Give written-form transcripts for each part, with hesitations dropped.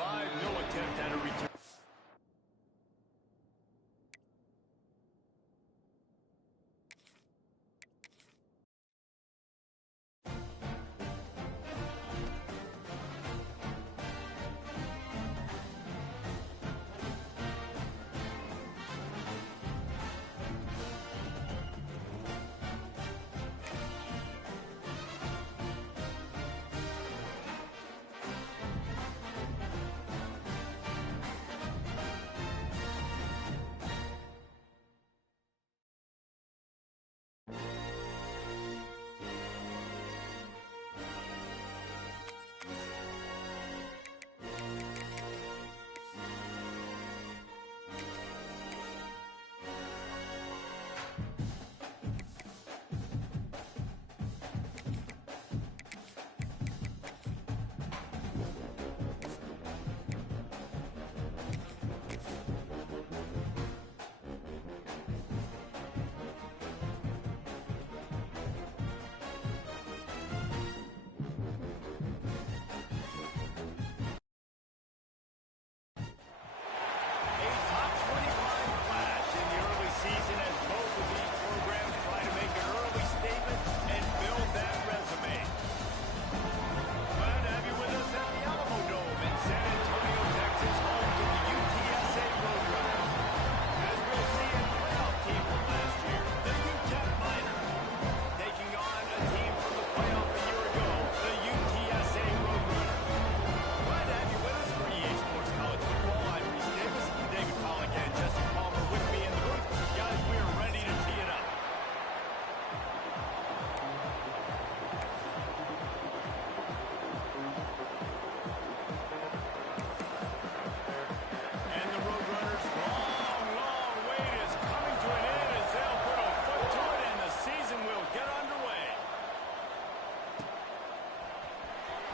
25, no attempt at a return.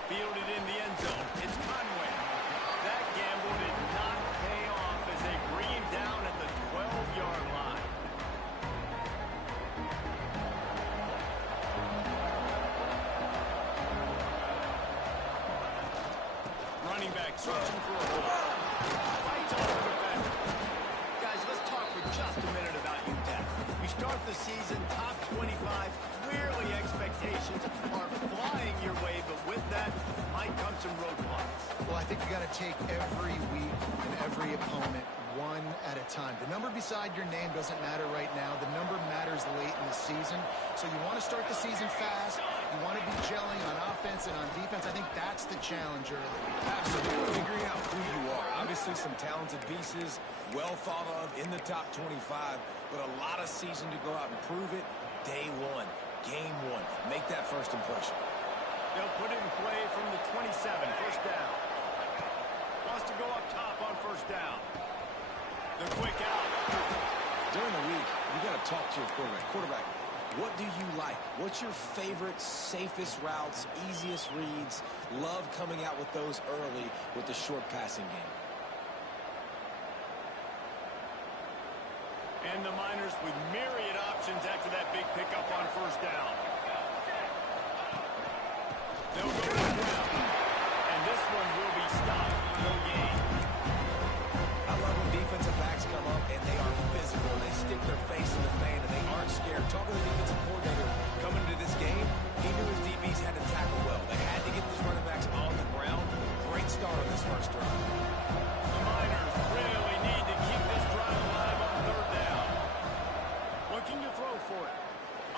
Fielded in the end zone. It's Conway. That gamble did not pay off as they bring him down at the 12-yard line. Running back searching for a ball. Fights off the defender. Guys, let's talk for just a minute about UTEP. You start the season top 25. Clearly expectations are flying your way, but with that might come some roadblocks. Well, I think you got to take every week and every opponent one at a time. The number beside your name doesn't matter right now. The number matters late in the season. So you want to start the season fast. You want to be gelling on offense and on defense. I think that's the challenge early. Absolutely. Figuring out who you are. Obviously some talented pieces, well thought of in the top 25, but a lot of season to go out and prove it. Day one, game one. Make that first impression. They'll put it in play from the 27, first down. Wants to go up top on first down. The quick out. During the week, you got to talk to your quarterback. What do you like? What's your favorite, safest routes, easiest reads? Love coming out with those early with the short passing game. And the Miners with myriad options after that big pickup on first down. They'll go to the ground. And this one will be stopped. No gain. I love when defensive backs come up and they are physical. They stick their face in the fan and they aren't scared. Talking to the defensive coordinator coming into this game, he knew his DBs had to tackle well. They had to get these running backs on the ground. Great start on this first drive. The Miners really need to keep this drive alive on third down. Looking to throw for it.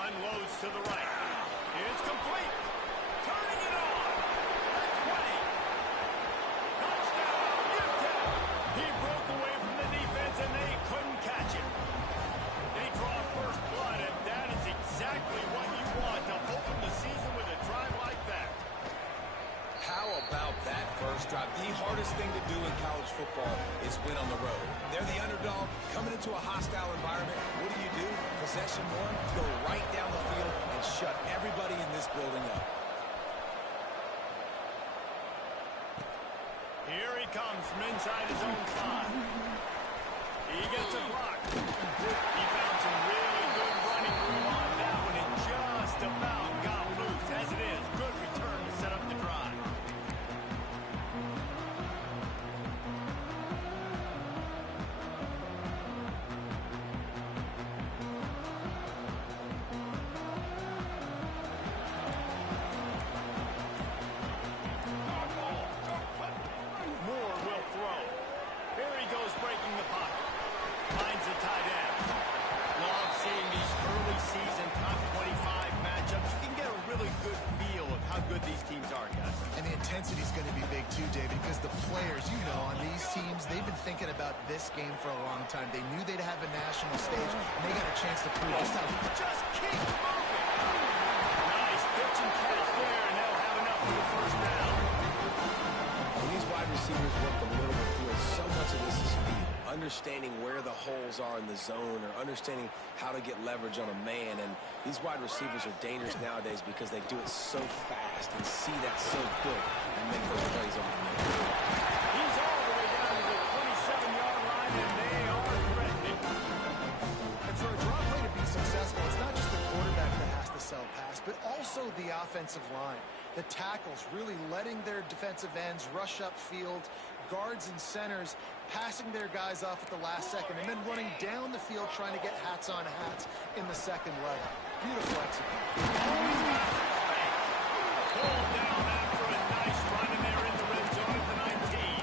Unloads to the right. It's complete. Turning it on. At 20. Touchdown, UTEP. He broke away from the defense and they couldn't catch him. They draw first blood, and that is exactly what you want to open the season with a drive like that. How about that first drive? The hardest thing to do in college football is win on the road. They're the underdog coming into a hostile environment. What do? Possession one, go right down the field and shut everybody in this building up. Here he comes from inside his own 5. He gets a block. He found some really good running room on that one and just about got loose. As it is, good return to set up the drive. thinking about this game for a long time. They knew they'd have a national stage, and they got a chance to prove just how... Just keep moving. Nice pitch and catch there, and they'll have enough for the first down. When these wide receivers work the middle of the field, so much of this is speed. Understanding where the holes are in the zone or understanding how to get leverage on a man. And these wide receivers are dangerous nowadays because they do it so fast and see that so quick and make those plays over the middle. He's all the way down to the 27-yard line, and they are threatening. And for a draw play to be successful, it's not just the quarterback that has to sell pass, but also the offensive line. The tackles really letting their defensive ends rush upfield, guards and centers passing their guys off at the last second, and then running down the field trying to get hats on hats in the second leg. Beautiful execution. Pulled down after a nice run, and they're in the red zone at the 19.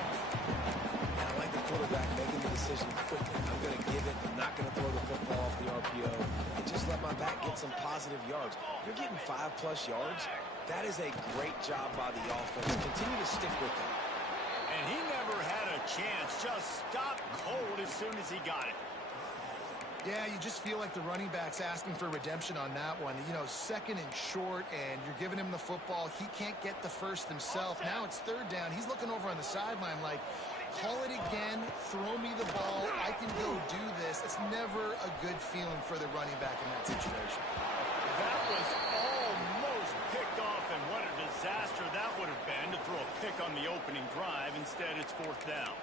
I like the quarterback making the decision quickly. I'm going to give it. I'm not going to throw the football off the RPO and just let my back get some positive yards. You're getting 5+ yards. That is a great job by the offense. Continue to stick with them. And he never had a chance. Just stopped cold as soon as he got it. Yeah, you just feel like the running back's asking for redemption on that one. You know, second and short, and you're giving him the football. He can't get the first himself. Now it's third down. He's looking over on the sideline like, call it again, throw me the ball, I can go do this. It's never a good feeling for the running back in that situation. That was almost picked off, and what a disaster that would have been to throw a pick on the opening drive. Instead, it's fourth down.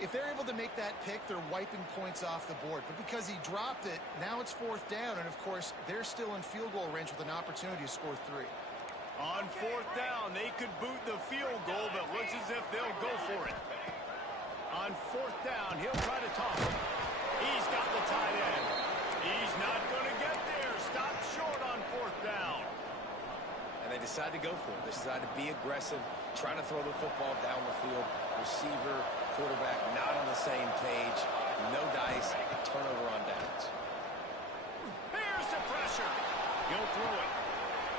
If they're able to make that pick, they're wiping points off the board. But because he dropped it, now it's fourth down, and of course, they're still in field goal range with an opportunity to score 3. On fourth down, they could boot the field goal, but looks as if they'll go for it. On fourth down, he'll try to toss it. He's got the tight end. He's not going to get there. Stop short on fourth down. And they decide to go for it. They decide to be aggressive, trying to throw the football down the field. Receiver, quarterback not on the same page. No dice. Turnover on downs. Here's the pressure. He'll throw it.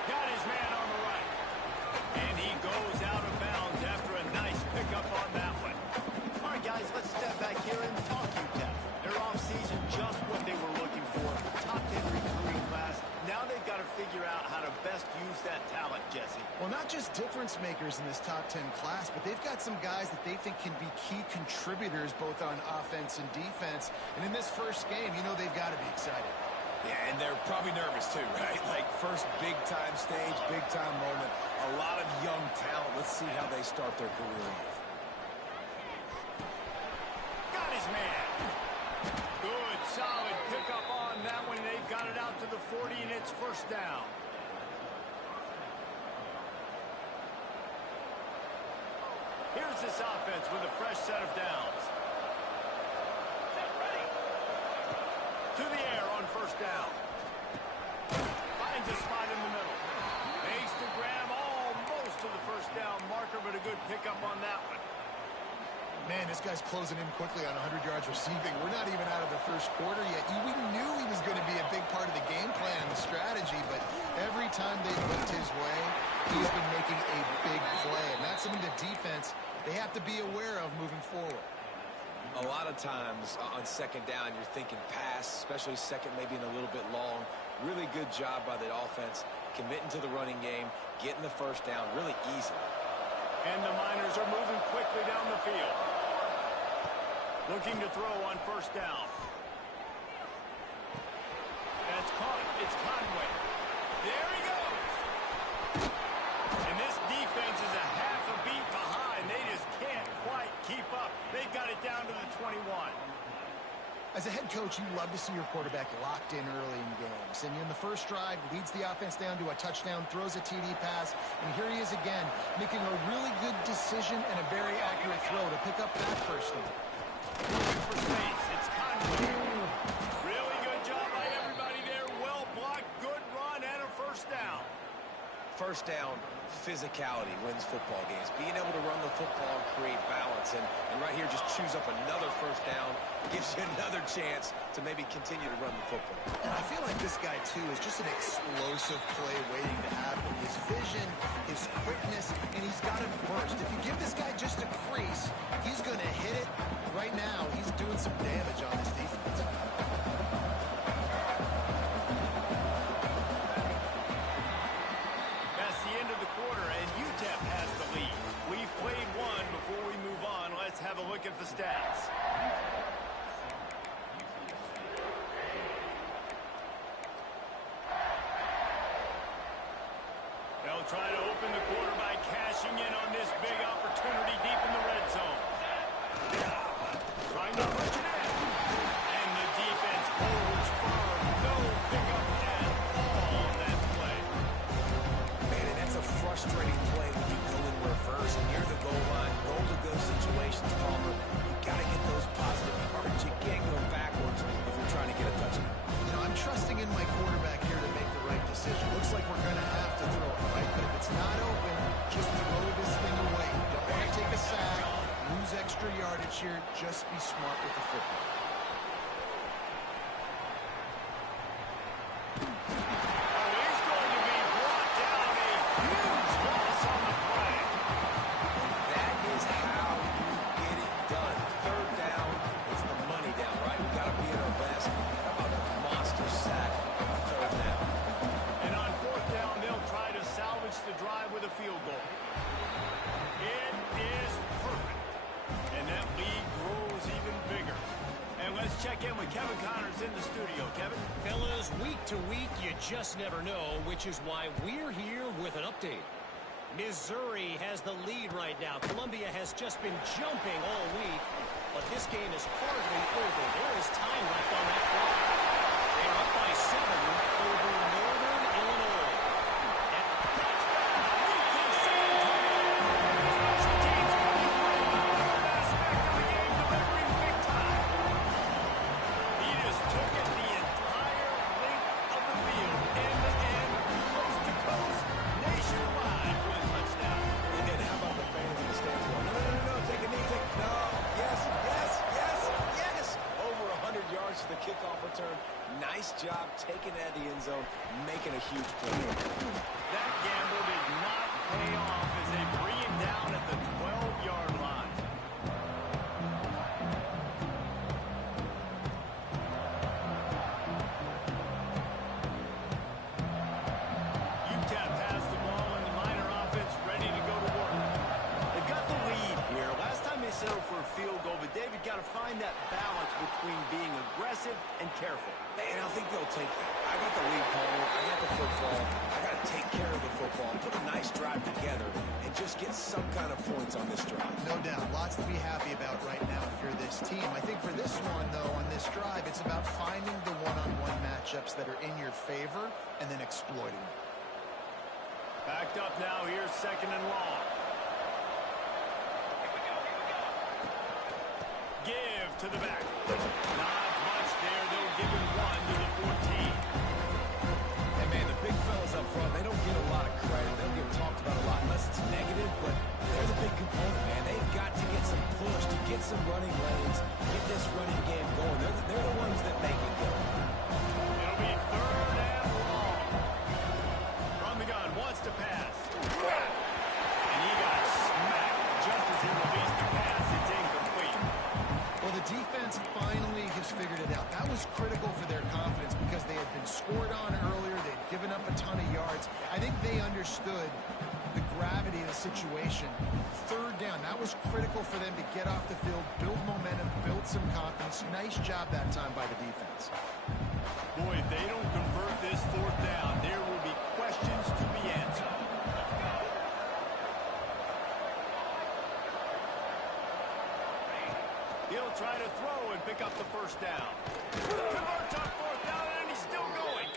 Got his man on the right. And he goes out of bounds after a nice pickup on that one. All right, guys, let's step back here and talk UTEP. Their offseason, just what they were looking for. Top 10 recruiting class. Now they've got to figure out how to best use that talent, Jesse. Well, not just difference makers in this top 10 class, but they've got some guys that they think can be key contributors both on offense and defense. And in this first game, you know they've got to be excited. Yeah, and they're probably nervous too, right? Like first big-time stage, big-time moment. A lot of young talent. Let's see how they start their career off. Got his man. Good, solid pickup on that one. They've got it out to the 40, and it's first down. Here's this offense with a fresh set of downs. To the air on first down. Finds a spot in the middle. Makes the grab almost to the first down marker, but a good pickup on that one. Man, this guy's closing in quickly on 100 yards receiving. We're not even out of the first quarter yet. We knew he was going to be a big part of the game plan and the strategy, but every time they looked his way, he's been making a big play. And that's something the defense, they have to be aware of moving forward. A lot of times on second down, you're thinking pass, especially second maybe in a little bit long. Really good job by the offense, committing to the running game, getting the first down really easily. And the Miners are moving quickly down the field. Looking to throw on first down. That's caught. It's Conway. There he goes. And this defense is a half a beat behind. They just can't quite keep up. They've got it down to the 21. As a head coach, you love to see your quarterback locked in early in games. And in the first drive, leads the offense down to a touchdown, throws a TD pass, and here he is again, making a really good decision and a very accurate throw to pick up that first one. Looking for space. It's Conway. Really good job by everybody there. Well blocked, good run, and a first down. first down physicality wins football games. Being able to run the football and create balance. And right here, just choose up another first down. Gives you another chance to maybe continue to run the football. And I feel like this guy, too, is just an explosive play waiting to happen. His vision, his quickness, and he's got a burst. If you give this guy just a crease, he's going to hit it. Right now, he's doing some damage on this defense. That's the end of the quarter, and UTEP has the lead. We've played one. Before we move on, let's have a look at the stats. They'll try to open the quarter by cashing in on this big opportunity deep in the red zone. Trying to push it in. And the defense holds firm. No pickup at all on that play. Man, and that's a frustrating play when you go in reverse near the goal line. Goal-to-go situations, Palmer. You got to get those positive yards. You can't go backwards if you're trying to get a touchdown. You know, I'm trusting in my quarterback here to make the right decision. Looks like we're going to have to throw it, right? But if it's not open, just throw this thing away. You don't want to take a sack, lose extra yardage here. Just be smart with the football. He's going to be brought down. A huge loss on the play. That is how you get it done. Third down is the money down, right? We've got to be at our best. How about a monster sack on third down? And on fourth down, they'll try to salvage the drive with a field goal. It is perfect. And that lead grows even bigger. And let's check in with Kevin Connors in the studio. Kevin? Fellas, week to week, you just never know, which is why we're here with an update. Missouri has the lead right now. Columbia has just been jumping all week, but this game is hardly over. There is time left on that clock. They're up by 7 over Northern Illinois. The kickoff return. Nice job taking it out of the end zone, making a huge play. That gamble did not pay off as they bring him down at the 12-yard line. UTEP has the ball and the Miner offense ready to go to work. They've got the lead here. Last time they settled for a field goal, but David got to find that balance between being aggressive and careful. And I think they'll take that. I got the lead, Palmer. I got the football. I got to take care of the football, put a nice drive together, and just get some kind of points on this drive. No doubt. Lots to be happy about right now if you're this team. I think for this one, though, on this drive, it's about finding the one-on-one matchups that are in your favor and then exploiting them. Backed up now. Here's second and long. Give to the back. Not much there. They'll give him 1 to the 14. And, man, the big fellas up front, they don't get a lot of credit. They don't get talked about a lot unless it's negative, but they're the big component, man. They've got to get some push, to get some running lanes, get this running game going. They're the ones that make it go. It'll be third and long. From the gun, wants to pass. And he got smacked just as he released the pass. It's incomplete. Well, the defense finally has figured it out. That was critical for their confidence because they had been scored on earlier. They'd given up a ton of yards. I think they understood the gravity of the situation. Third down, that was critical for them to get off the field, build momentum, build some confidence. Nice job that time by the defense. Boy, if they don't convert this fourth down, there will be questions to be answered. He'll try to throw and pick up the first down. Converts on fourth down, and he's still going.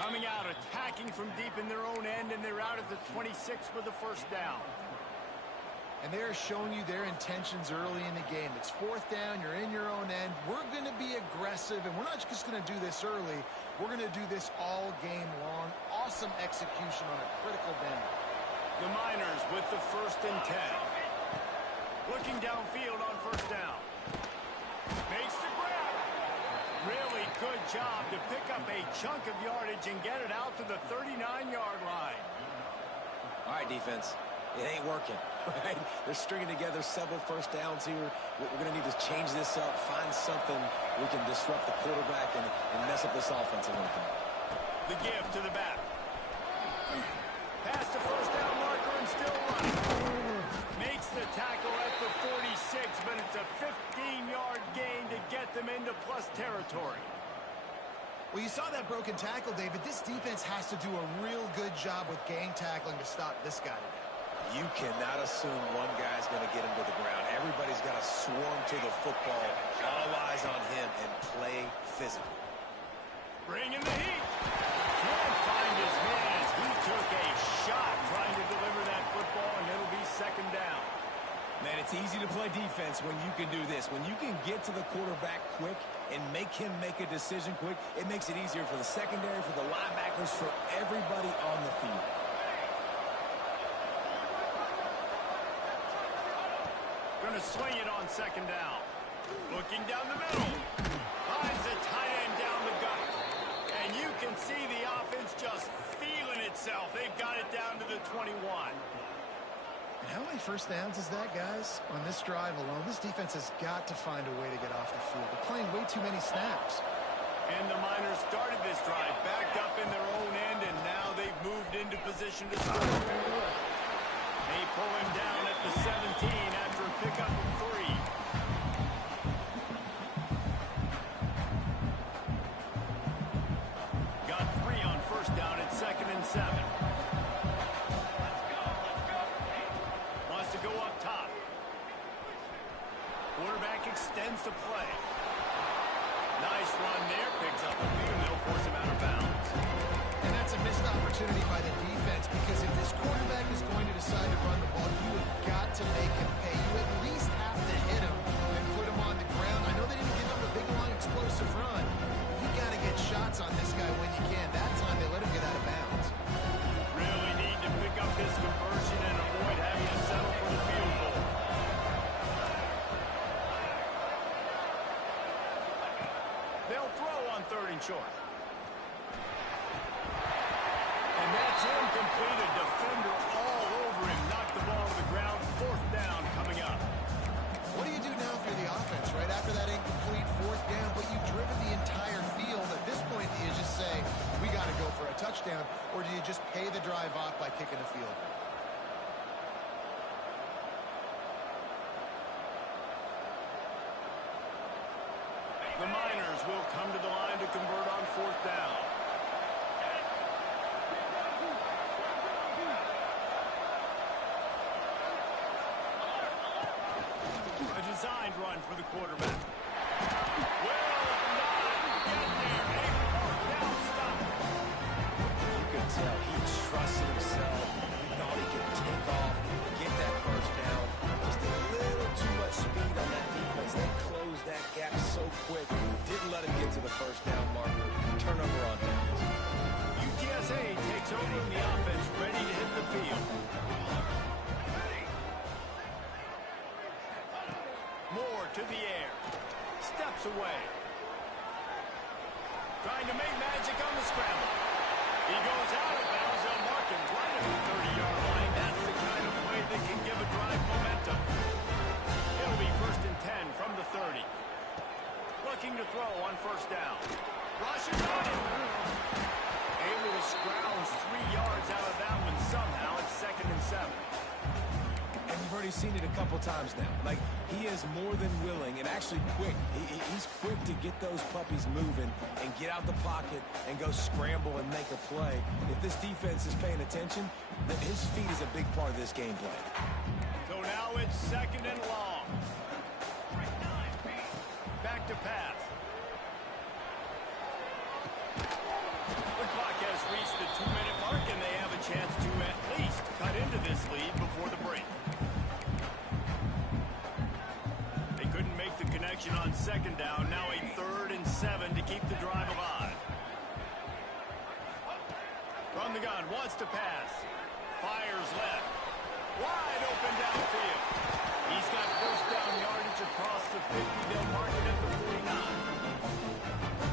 Coming out, attacking from deep in their own end, and they're out at the 26 with the first down. And they're showing you their intentions early in the game. It's fourth down. You're in your own end. We're going to be aggressive, and we're not just going to do this early. We're going to do this all game long. Awesome execution on a critical down. The Miners with the 1st and 10. Looking downfield on 1st down. Makes the grab. Really good job to pick up a chunk of yardage and get it out to the 39-yard line. All right, defense. It ain't working, right? They're stringing together several 1st downs here. We're going to need to change this up, find something we can disrupt the quarterback and mess up this offense a little bit. The give to the back. Pass the 1st down marker and still running. Makes the tackle at the 46, but it's a 15-yard gain to get them into plus territory. Well, you saw that broken tackle, David. This defense has to do a real good job with gang tackling to stop this guy today. You cannot assume one guy's going to get him to the ground. Everybody's got to swarm to the football, all eyes on him, and play physical. Bring in the heat. Can't find his man as he took a shot trying to deliver that football, and it'll be 2nd down. Man, it's easy to play defense when you can do this. When you can get to the quarterback quick and make him make a decision quick, it makes it easier for the secondary, for the linebackers, for everybody on the field. Going to swing it on 2nd down. Looking down the middle. Finds a tight end down the gut. And you can see the offense just feeling itself. They've got it down to the 21. And how many 1st downs is that, guys? On this drive alone, this defense has got to find a way to get off the field. They're playing way too many snaps. And the Miners started this drive backed up in their own end, and now they've moved into position to score. They pull him down at the 17 after a pickup of 3. Got 3 on 1st down at 2nd and 7. Wants to go up top. Quarterback extends the play. Nice run there. Picks up the field. They'll force him out of bounds. And that's a missed opportunity by the defense, because if this quarterback is going to decide to run the ball, you have got to make him pay. You at least have to hit him and put him on the ground. I know they didn't give him a big, long, explosive run. You got to get shots on this guy when you can. That time they let him get out of bounds. Really need to pick up this conversion and avoid having to settle for the field goal. They'll throw on 3rd and short. And that's incomplete. A defender all over him. Knocked the ball to the ground. 4th down coming up. What do you do now if you're the offense, right? After that incomplete 4th down, but you've driven the entire field. At this point, do you just say, we got to go for a touchdown, or do you just pay the drive off by kicking a field goal? The Miners will come to the line to convert on 4th down. A designed run for the quarterback. Will not get there. A 4th down stop. You could tell he trusted himself. He thought he could take off, get that 1st down. Just a little too much speed on that defense. They closed that gap so quick. Didn't let him get to the 1st down marker. Turnover on downs. UTSA takes over in the offense, ready to hit the field. Moore to the air. Steps away. Trying to make magic on the scramble. He goes out of bounds. They'll mark him right at the 30-yard line. That's the kind of play that can give a drive momentum. It'll be 1st and 10 from the 30. Looking to throw on 1st down. Rushes on it. Able to scrounge 3 yards out of that one somehow. It's 2nd and 7. And you've already seen it a couple times now. Like, he is more than willing and actually quick. He's quick to get those puppies moving and get out the pocket and go scramble and make a play. If this defense is paying attention, then his feet is a big part of this game play. So now it's 2nd and long. Back to pass. The clock has reached the 2-minute mark, and they have a chance to at least cut into this lead before the break. connection on second down. Now a 3rd and 7 to keep the drive alive. From the gun, wants to pass. Fires left. Wide open downfield. He's got first down yardage across the 50. They'll mark it at the 49.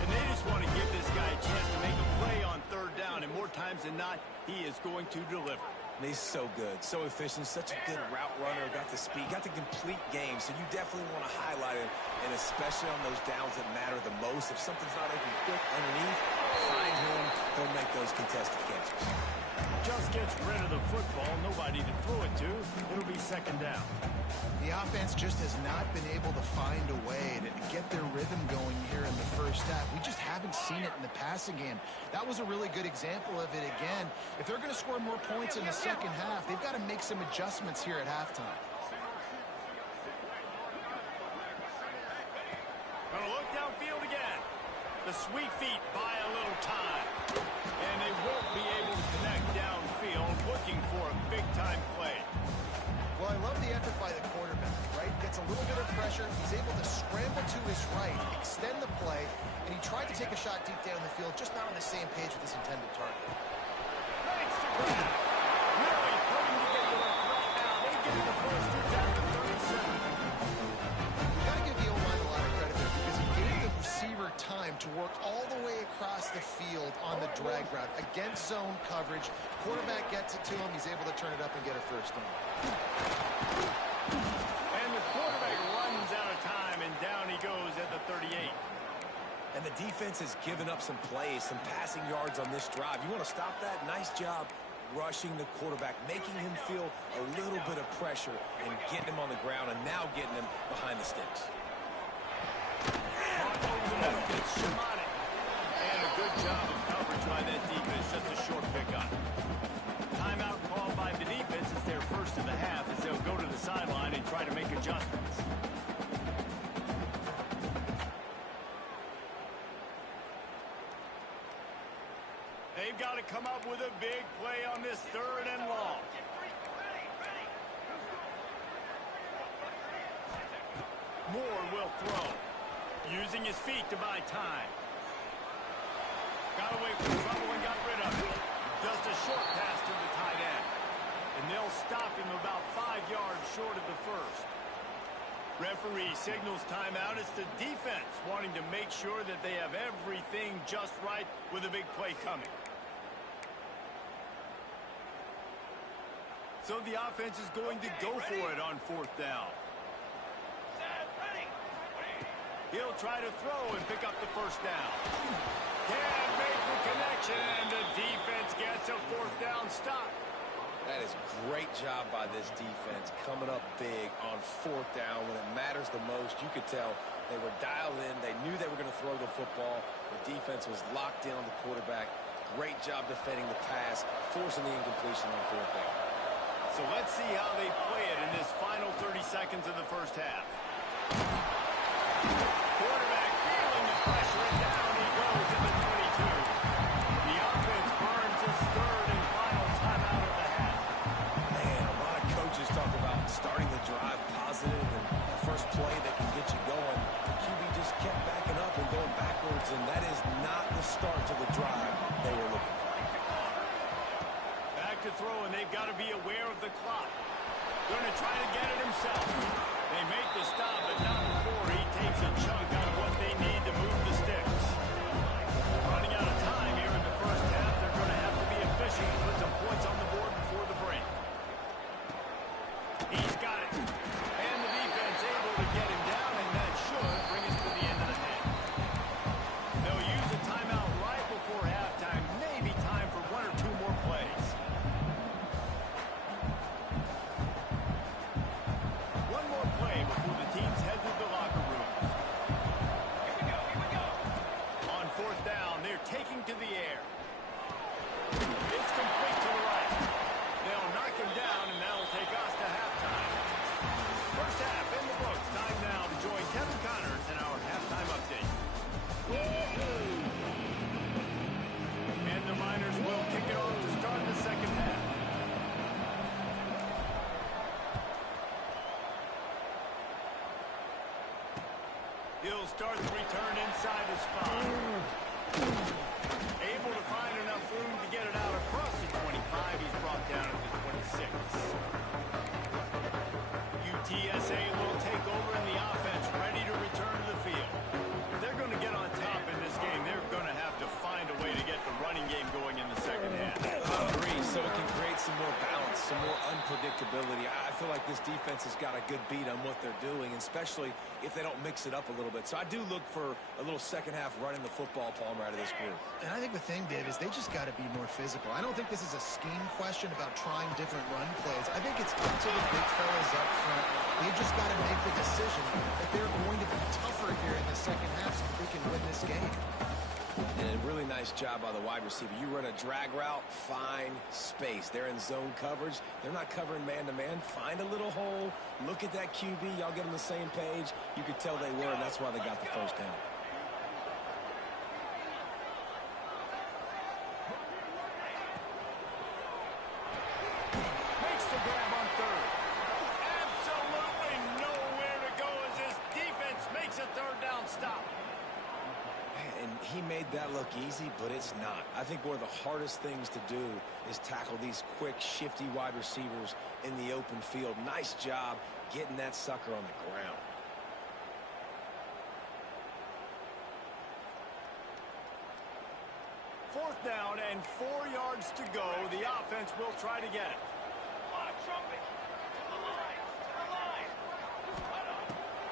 And they just want to give this guy a chance to make a play on 3rd down. And more times than not, he is going to deliver. And he's so good, so efficient, such a good route runner, got the speed, got the complete game. So you definitely want to highlight him, and especially on those downs that matter the most. If something's not open quick underneath, find him, he'll make those contested catches. Just gets rid of the football, nobody to throw it to. It'll be 2nd down. The offense just has not been able to find a way to get their rhythm going here in the first half. We just haven't seen it in the passing game. That was a really good example of it again. If they're going to score more points in the second half, they've got to make some adjustments here at halftime. Gonna look downfield again. The sweet feet buy a little time. And they won't be able to connect downfield, looking for a big-time play. Well, I love the effort by the quarterback, right? Gets a little bit of pressure. He's able to scramble to his right, extend the play, and he tried to take a shot deep down the field, just not on the same page with his intended target. Thanks to grab. Really putting together a threat now. They get the first down to 37. You got to give the O-line a lot of credit there because he gave the receiver time to work all the way across the field on the drag route against zone coverage. Quarterback gets it to him. He's able to turn it up and get a first down. And the quarterback runs out of time, and down he goes at the 38. And the defense has given up some plays, some passing yards on this drive. You want to stop that? Nice job rushing the quarterback, making him feel a little bit of pressure and getting him on the ground and now getting him behind the sticks. It's shamanic. And a good job of coverage by that defense. Just a short pickup. Timeout called by the defense. It's their first of the half as they'll go to the sideline and try to make adjustments. They've got to come up with a big play on this 3rd and long. Moore will throw. Using his feet to buy time. Got away from trouble and got rid of it. Just a short pass to the tight end. And they'll stop him about 5 yards short of the first. Referee signals timeout. It's the defense wanting to make sure that they have everything just right with a big play coming. So the offense is going to go for it on 4th down. He'll try to throw and pick up the first down. Can't make the connection, and the defense gets a 4th down stop. That is great job by this defense, coming up big on 4th down when it matters the most. You could tell they were dialed in. They knew they were going to throw the football. The defense was locked in on the quarterback. Great job defending the pass, forcing the incompletion on 4th down. So let's see how they play it in this final 30 seconds of the first half. Quarterback feeling the pressure, and down he goes at the 22. The offense burns his 3rd and final timeout of the half. Man, a lot of coaches talk about starting the drive positive and the first play that can get you going. The QB just kept backing up and going backwards, and that is not the start to the drive they were looking for. Back to throw, and they've got to be aware of the clock. Going to try to get it himself. They make the stop, but not before he takes a chunk out of what they need to move the sticks. Running out of time here in the first half. They're going to have to be efficient and put some points on the board before the break. He's got it. And the defense able to get him down, and that should bring us to the end of the half. They'll use a timeout right before halftime. Maybe time for 1 or 2 more plays. One more play before the teams head to the locker rooms. Here we go. start the return inside the spot. Able to find enough room to get it out across the 25. He's brought down at the 26. UTSA will take over in the offense, ready to return to the field. If they're going to get on top in this game, they're going to have to find a way to get the running game going in the second half. Agreed, so it can create some more balance, some more unpredictability. I feel like this defense has got a good beat on what they're doing, especially if they don't mix it up a little bit. So I do look for a little second half running the football, Palmer, out of this group. And I think the thing, Dave, is they just got to be more physical. I don't think this is a scheme question about trying different run plays. I think it's up to the big fellas up front. They've just got to make the decision that they're going to be tougher here in the second half so that they can win this game. And a really nice job by the wide receiver. You run a drag route, find space. They're in zone coverage. They're not covering man-to-man. Find a little hole. Look at that QB. Y'all get on the same page. You could tell they were, and that's why they got the first down. Makes the grab on third. Absolutely nowhere to go as this defense makes a third down stop. And he made that look easy, but it's not. I think one of the hardest things to do is tackle these quick, shifty wide receivers in the open field. Nice job getting that sucker on the ground. Fourth down and 4 yards to go. The offense will try to get it.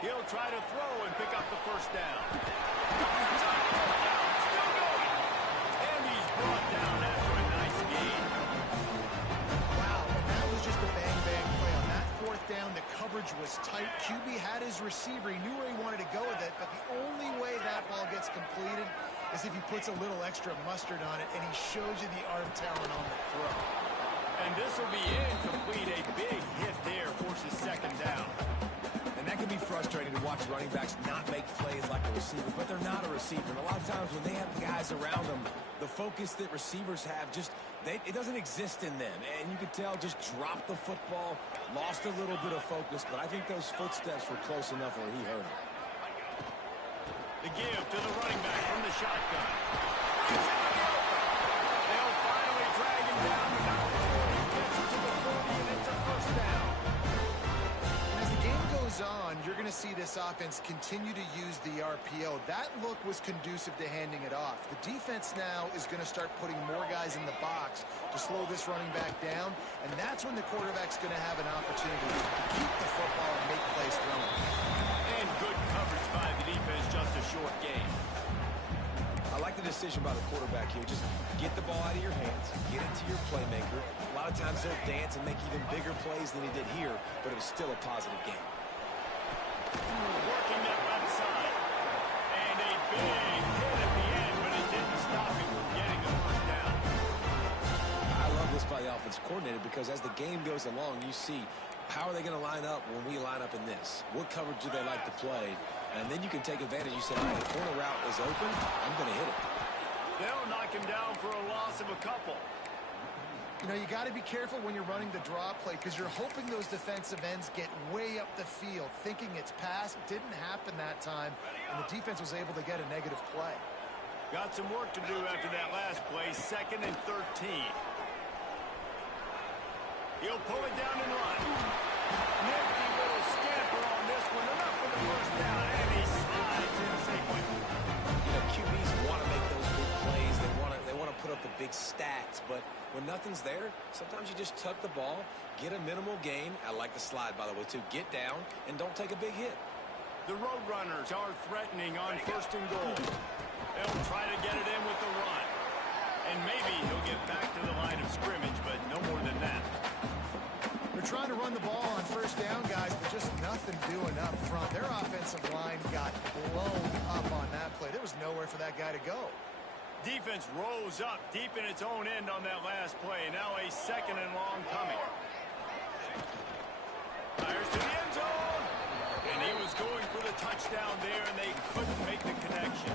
He'll try to throw and pick up the first down. Still going. And he's brought down after a nice gain. Wow, and that was just a bang-bang play. On that fourth down, the coverage was tight. QB had his receiver. He knew where he wanted to go with it, but the only way that ball gets completed is if he puts a little extra mustard on it, and he shows you the arm talent on the throw. And this will be incomplete. A big hit there forces second down. And that can be frustrating to watch running backs not make plays like a receiver, but they're not a receiver. And a lot of times when they have guys around them, the focus that receivers have it doesn't exist in them. And you could tell just dropped the football, lost a little bit of focus, but I think those footsteps were close enough where he heard him. The give to the running back from the shotgun. They'll finally drag him down to about the 40, gets it to the 40, and it's a first down. As the game goes on, you're going to see this offense continue to use the RPO. That look was conducive to handing it off. The defense now is going to start putting more guys in the box to slow this running back down, and that's when the quarterback's going to have an opportunity to keep the football and make plays throwing. And good coverage by the defense, just a short game. I like the decision by the quarterback here. Just get the ball out of your hands, get it to your playmaker. A lot of times he'll dance and make even bigger plays than he did here, but it was still a positive game. Working that left side. And a big hit at the end, but it didn't stop him from getting the first down. I love this by the offensive coordinator because as the game goes along, you see how are they going to line up when we line up in this? What coverage do they like to play? And then you can take advantage. You say, all right, the corner route is open. I'm going to hit it. They'll knock him down for a loss of a couple. You know, you got to be careful when you're running the draw play because you're hoping those defensive ends get way up the field, thinking it's pass. Didn't happen that time, and the defense was able to get a negative play. Got some work to do after that last play, 2nd and 13. He'll pull it down and run. Nifty little scamper on this one. Enough for the first down, and he slides in safely. You know, QBs want to make those big plays. They want to put up the big stats, but when nothing's there, sometimes you just tuck the ball, get a minimal gain. I like the slide, by the way, too. Get down and don't take a big hit. The Roadrunners are threatening on 1st and goal. They'll try to get it in with the run. And maybe he'll get back to the line of scrimmage, but no more than that. They're trying to run the ball on 1st down, guys, but just nothing doing up front. Their offensive line got blown up on that play. There was nowhere for that guy to go. Defense rose up deep in its own end on that last play. Now a 2nd and long coming. Fires to the end zone. And he was going for the touchdown there, and they couldn't make the connection.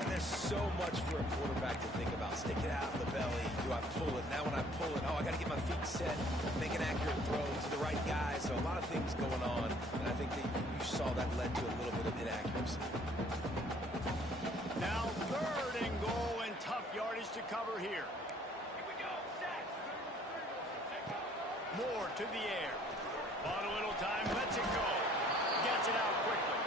And there's so much for a quarterback to think about. Stick it out of the belly. Do I pull it? Now when I pull it, oh, I got to get my feet set, make an accurate throw to the right guy. So a lot of things going on, and I think that you saw that led to a little bit of inaccuracy. Now 3rd and goal, and tough yardage to cover here. Moore to the air. On a little time, lets it go. Gets it out quickly.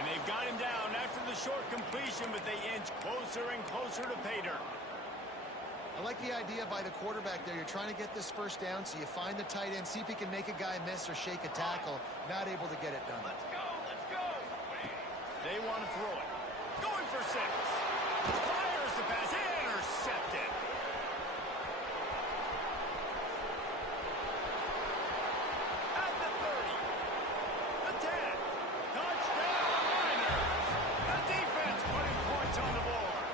And they've got him down after the short completion, but they inch closer and closer to pay dirt. I like the idea by the quarterback there. You're trying to get this first down, so you find the tight end, see if he can make a guy miss or shake a tackle. Not able to get it done. Let's go. They want to throw it. Going for 6. Fires the pass. Intercepted. At the 30. The 10. Touchdown Niners. The defense putting points on the board.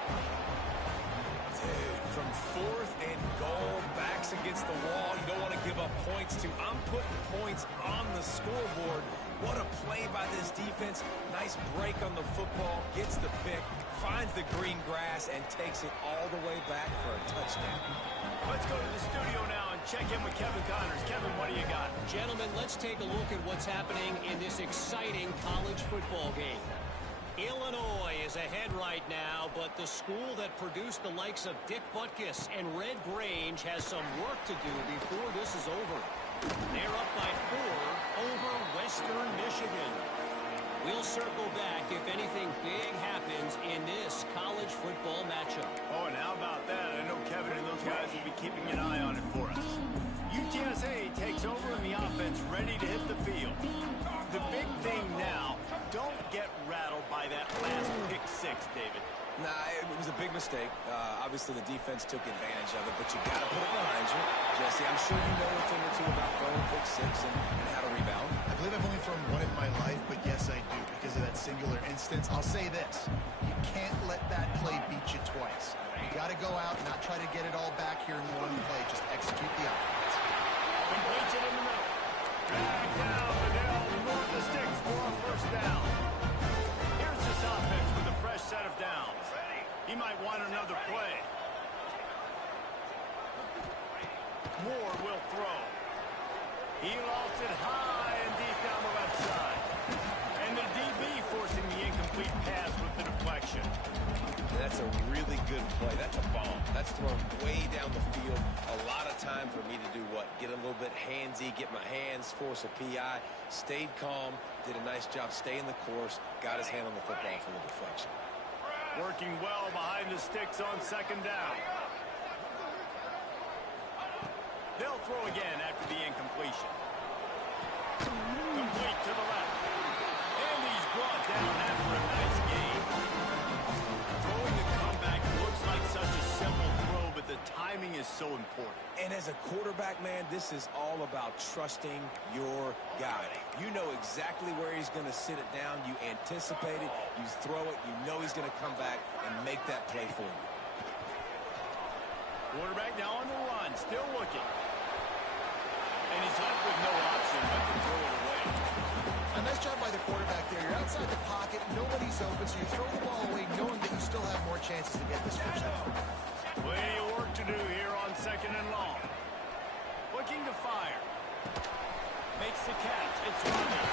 Dude, from 4th and goal, backs against the wall. You don't want to give up points to. I'm putting points on the scoreboard. What a play by this defense. Nice break on the football. Gets the pick. Finds the green grass and takes it all the way back for a touchdown. Let's go to the studio now and check in with Kevin Connors. Kevin, what do you got? Gentlemen, let's take a look at what's happening in this exciting college football game. Illinois is ahead right now, but the school that produced the likes of Dick Butkus and Red Grange has some work to do before this is over. They're up by 4 over Western Michigan. We'll circle back if anything big happens in this college football matchup. Oh, and how about that? I know Kevin and those guys will be keeping an eye on it for us. UTSA takes over in the offense, ready to hit the field. The big thing now, don't get rattled by that last pick 6, David. Nah, it was a big mistake. Obviously, the defense took advantage of it, but you got to put it behind you. Jesse, I'm sure you know a thing or two about throwing pick 6 and how to rebound. I believe I've only thrown one in my life, but yes, I do, because of that singular instance. I'll say this. You can't let that play beat you twice. You got to go out and not try to get it all back here in one play. Just execute the offense. Completes it in the middle. Drag down Liddell, move the sticks for a 1st down. Here's this offense with a fresh set of downs. He might want another play. Moore will throw. He lost it high and deep down the left side. And the DB forcing the incomplete pass with the deflection. That's a really good play. That's a bomb. That's thrown way down the field. A lot of time for me to do what? Get a little bit handsy, get my hands, force a PI. Stayed calm, did a nice job staying the course, got his hand on the football for the deflection. Working well behind the sticks on 2nd down. They'll throw again after the incompletion. Complete to the left. And he's brought down after a nice game. Throwing the comeback looks like such a simple throw, but the timing is so important. And as a quarterback, man, this is all about trusting your guy. You know exactly where he's going to sit it down. You anticipate it. You throw it. You know he's going to come back and make that play for you. Quarterback now on the run, still looking. And he's left with no option but to throw it away. A nice job by the quarterback there. You're outside the pocket, nobody's open, so you throw the ball away knowing that you still have more chances to get this 1st down. Plenty of work to do here on 2nd and long. Looking to fire. Makes the catch. It's running.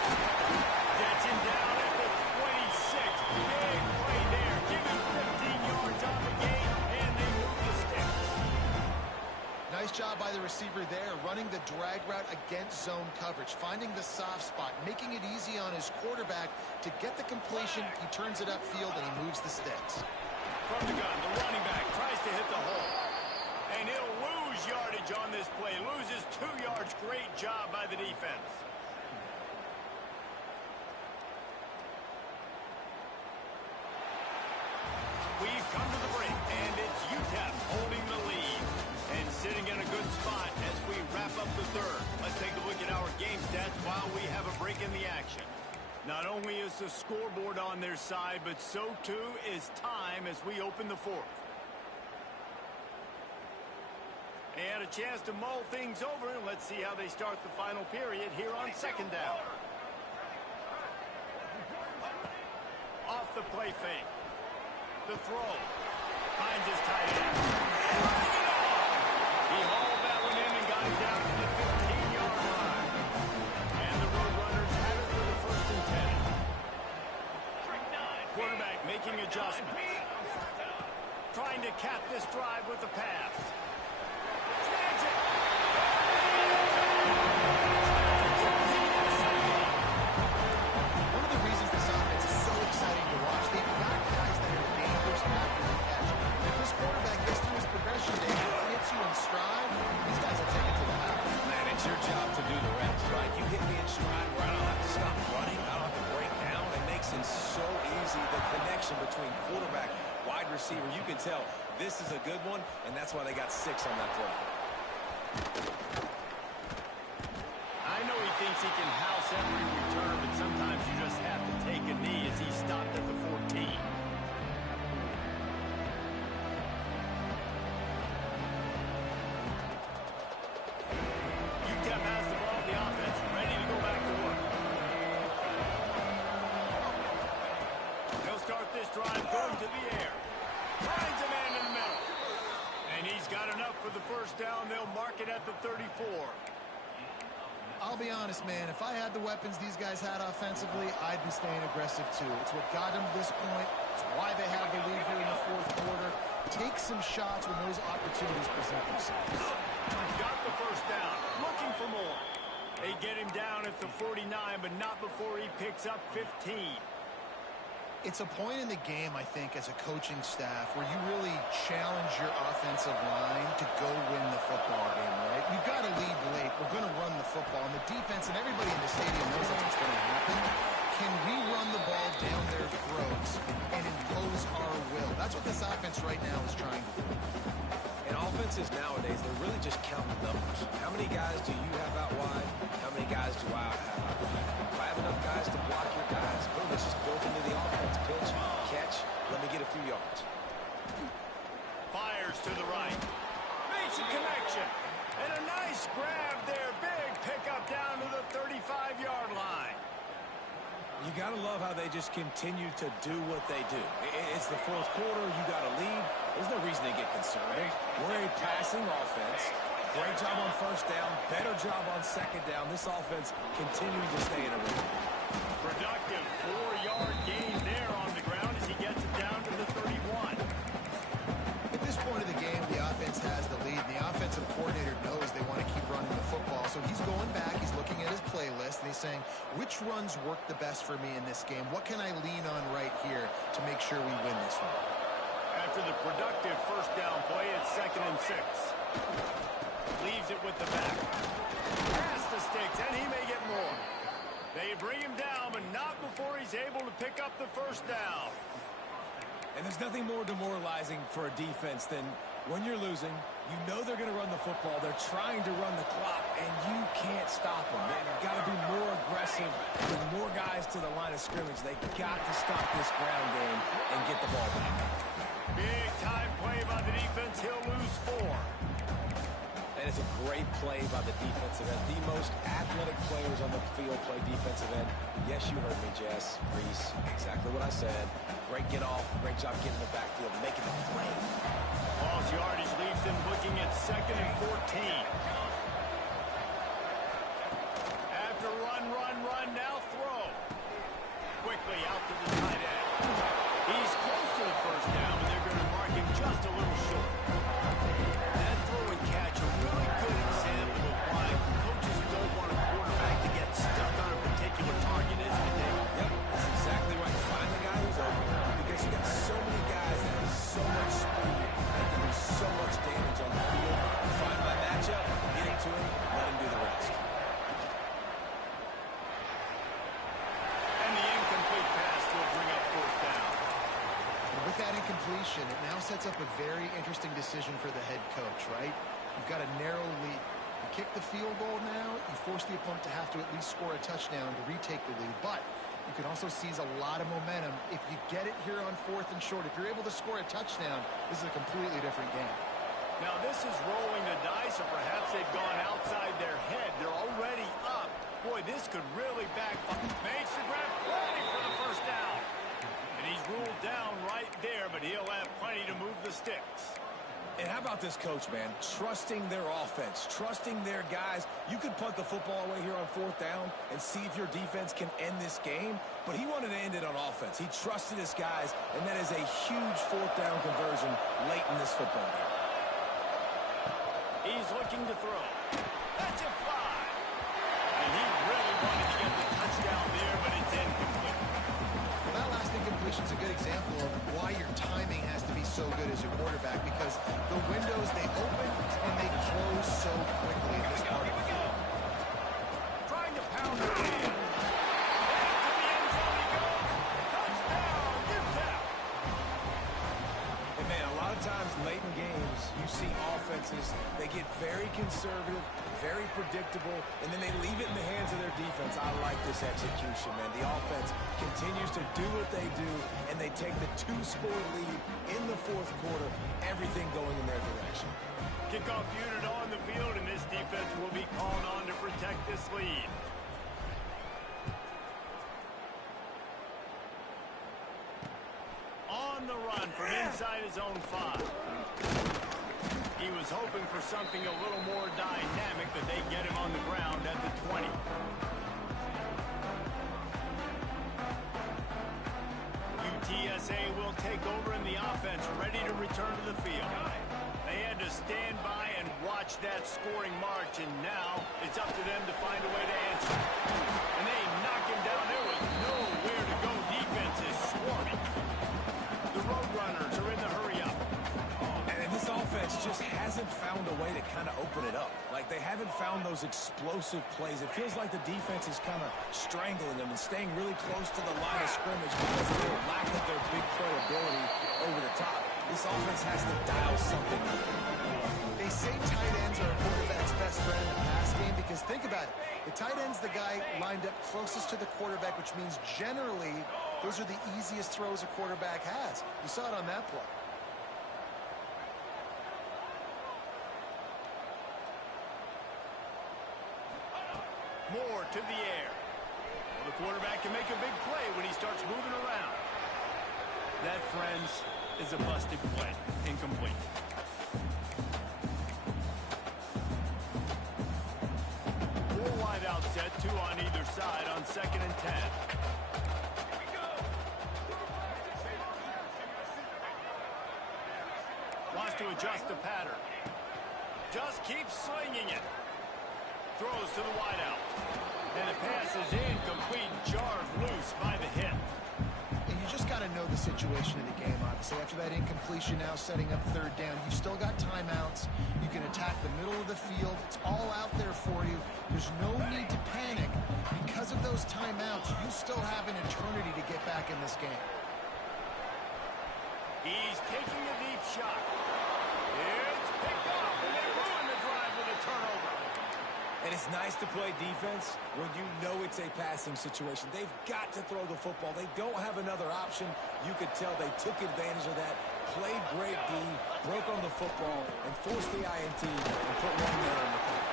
Gets him down at the 26. Big play there. Give him 15 yards on the game, and they move the sticks. Nice job by the receiver there, running the drag route against zone coverage, finding the soft spot, making it easy on his quarterback to get the completion. He turns it upfield, and he moves the sticks. From the gun, the running back tries to hit the hole. And he'll lose yardage on this play. Loses 2 yards. Great job by the defense. We've come to the break, and it's UTEP holding the lead. And sitting in a good spot as we wrap up the 3rd. Let's take a look at our game stats while we have a break in the action. Not only is the scoreboard on their side, but so too is time as we open the 4th. And a chance to mull things over. Let's see how they start the final period here on 2nd down. Off the play fake. The throw. Finds his tight end. He hauled that one in and got it down to the 15-yard line. And the Roadrunners have it for the 1st and 10. Quarterback making adjustments. Trying to cap this drive with the pass. Snags it. One of the reasons this offense is so exciting to watch, they've got guys that are dangerous after the catch. If this quarterback gets through his progression, Dave, hits you in stride, these guys will take it to the house. Man, it's your job to do the rest, right? You hit me in stride where I don't have to stop running, I don't have to break down. It makes it so easy, the connection between quarterback, wide receiver. You can tell this is a good one, and that's why they got 6 on that play. I know he thinks he can house every return, but sometimes you just have to take a knee as he stopped at the 14. UTEP has the ball, the offense ready to go back to work. They'll start this drive going to the air. Finds a man in the middle. And he's got enough for the 1st down. They'll mark it at the 34. I'll be honest, man, if I had the weapons these guys had offensively, I'd be staying aggressive too. It's what got them to this point. It's why they have the lead here in the 4th quarter. Take some shots when those opportunities present themselves. Got the 1st down. Looking for more. They get him down at the 49, but not before he picks up 15. It's a point in the game, I think, as a coaching staff where you really challenge your offensive line to go win the football game, right? We've got to lead late. We're going to run the football. And the defense and everybody in the stadium knows that it's going to happen. Can we run the ball down their throats and impose our will? That's what this offense right now is trying to do. And offenses nowadays, they're really just counting numbers. How many guys do you have out wide? How many guys do I have out wide? If I have enough guys to block your guys, boom, it's just built into the offense. Pitch, catch, let me get a few yards. Fires to the right. Makes a connection. And a nice grab there. Big pickup down to the 35-yard line. You got to love how they just continue to do what they do. It's the 4th quarter. You got to lead. There's no reason to get concerned. We're a passing offense. Great job on 1st down. Better job on 2nd down. This offense continuing to stay in a rhythm. Productive 4-yard gain there on the ground as he gets it down to the 31. At this point of the game, the offense has the lead. The offensive coordinator knows they want to keep running the football. So he's going back. He's looking at his playlist, and he's saying, which runs work the best for me in this game? What can I lean on right here to make sure we win this one? After the productive 1st down play, it's 2nd and 6. Leaves it with the back. Pass the sticks, and he may get more. They bring him down, but not before he's able to pick up the 1st down. And there's nothing more demoralizing for a defense than when you're losing, you know they're going to run the football. They're trying to run the clock, and you can't stop them. You've got to be more aggressive, bring more guys to the line of scrimmage. They got to stop this ground game and get the ball back. Big time play by the defense. He'll lose 4. And it's a great play by the defensive end. The most athletic players on the field play defensive end. Yes, you heard me, Jess, Reese. Exactly what I said. Great get off. Great job getting the backfield, making the play. Ball's yardage leaves them looking at 2nd and 14. After run, now throw. Quickly out to the tight end. He's close to the 1st down, but they're going to mark him just a little short. That throw and catch, a really good example of why coaches don't want a quarterback to get stuck on a particular target, isn't it, Dave? Yep, that's exactly right. Find the guy who's open, because you got so many guys that have so much speed that can do so much damage on the field. Find my matchup, get it to him, let him do the rest. And the incomplete pass will bring up 4th down. With that incompletion, it now sets up a very interesting decision for the head coach, right? You've got a narrow lead. You kick the field goal now, you force the opponent to have to at least score a touchdown to retake the lead. But you can also seize a lot of momentum if you get it here on 4th and short. If you're able to score a touchdown, this is a completely different game. Now this is rolling the dice, or perhaps they've gone outside their head. They're already up. Boy, this could really backfire. Makes the grab, ready for the 1st down. And he's ruled down right there, but he'll have plenty to move the the sticks. And how about this coach, man? Trusting their offense, trusting their guys. You could punt the football away here on 4th down and see if your defense can end this game, but he wanted to end it on offense. He trusted his guys, and that is a huge 4th down conversion late in this football game. He's looking to throw. That's a fly. And he really wanted to get the touchdown there, but it's incomplete. Well, that last incompletion is a good example of why your timing has to be so good as a quarterback, because the windows, they open and they close so quickly in this part of the field. Trying to pound it in. Back to the end zone he goes. Touchdown, UTEP. And man, a lot of times late in games, you see offenses, they get very conservative, very predictable, and then they leave it in the hands of their defense. I like this execution, man. The offense continues to do what they do, and they take the 2-score lead in the 4th quarter, everything going in their direction. Kickoff unit on the field, and this defense will be called on to protect this lead. On the run from inside his own 5. He was hoping for something a little more dynamic, but they get him on the ground at the 20. UTSA will take over in the offense, ready to return to the field. They had to stand by and watch that scoring march, and now it's up to them to find a way to answer. And they knock him down. There was nowhere to go. Defense is swarming. The Roadrunners are in the hurry-up. And this offense just hasn't found a way to kind of open it up. Like, they haven't found those explosive plays. It feels like the defense is kind of strangling them and staying really close to the line of scrimmage because of their lack of their big play ability over the top. This offense has to dial something up. They say tight ends are a quarterback's best friend in the pass game because think about it. The tight end's the guy lined up closest to the quarterback, which means generally those are the easiest throws a quarterback has. You saw it on that play. More to the air. Well, the quarterback can make a big play when he starts moving around. That, friends, is a busted play. Incomplete. Four wide out set, 2 on either side on 2nd and 10. Wants to adjust the pattern. Just keeps slinging it. Throws to the wideout. And the pass is incomplete. Jarred loose by the hit. And you just got to know the situation of the game, obviously. After that incompletion, now setting up 3rd down. You've still got timeouts. You can attack the middle of the field. It's all out there for you. There's no need to panic. Because of those timeouts, you still have an eternity to get back in this game. He's taking a deep shot. It's picked off, and they ruin the drive with a turnover. And it's nice to play defense when you know it's a passing situation. They've got to throw the football. They don't have another option. You could tell they took advantage of that, played great D, broke on the football, and forced the INT and put one there on the clock.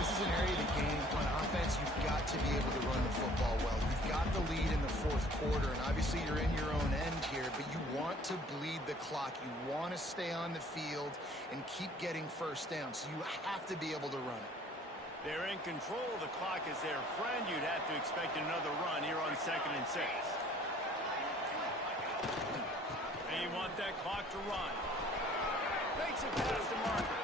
This is an area of the game on offense you've got to be able to run the football well. You've got the lead in the 4th quarter, and obviously you're in your own end here, but you want to bleed the clock. You want to stay on the field and keep getting 1st down, so you have to be able to run it. They're in control. The clock is their friend. You'd have to expect another run here on 2nd and 6. They want that clock to run. Makes it past the marker.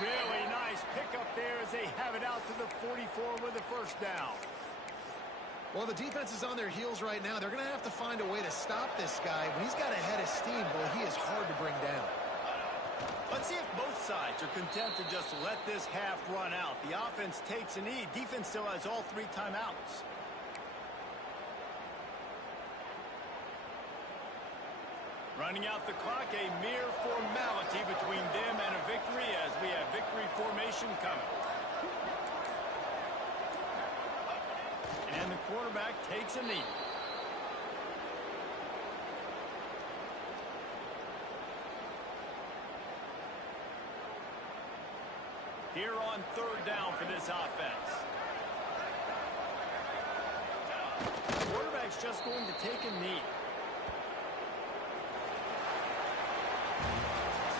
Really nice pickup there as they have it out to the 44 with the 1st down. Well, the defense is on their heels right now. They're going to have to find a way to stop this guy. When he's got a head of steam, boy, he is hard to bring down. Let's see if both sides are content to just let this half run out. The offense takes a knee. Defense still has all 3 timeouts. Running out the clock, a mere formality between them and a victory as we have victory formation coming. And the quarterback takes a knee. Here on 3rd down for this offense. The quarterback's just going to take a knee.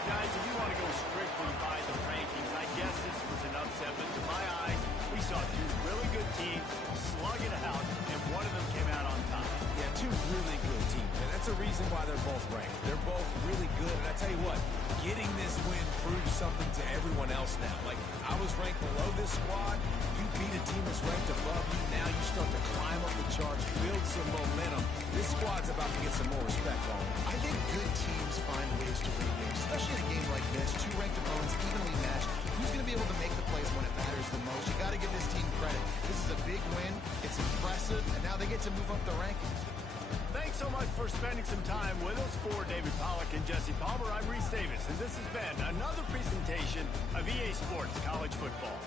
Guys, if you want to go strictly by the rankings, I guess this was an upset, but to my eyes, we saw two really good teams slug it out, and one of them came out on top. Yeah, two really good teams, and that's a reason why they're both ranked. They're both really good, and I tell you what, getting this win proves something to everyone else now. Like, I was ranked below this squad. You beat a team that's ranked above you. Now you start to climb up the charts, build some momentum. This squad's about to get some more respect on them. I think good teams find ways to win games, especially in a game like this. Two ranked opponents, evenly matched. Who's going to be able to make the plays when it matters the most? You got to give this team credit. This is a big win. It's impressive, and now they get to move up the rankings. Thanks so much for spending some time with us. For David Pollack and Jesse Palmer, I'm Reese Davis, and this has been another presentation of EA Sports College Football.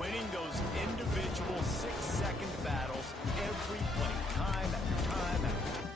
winning those individual 6-second battles every play, time after time after time.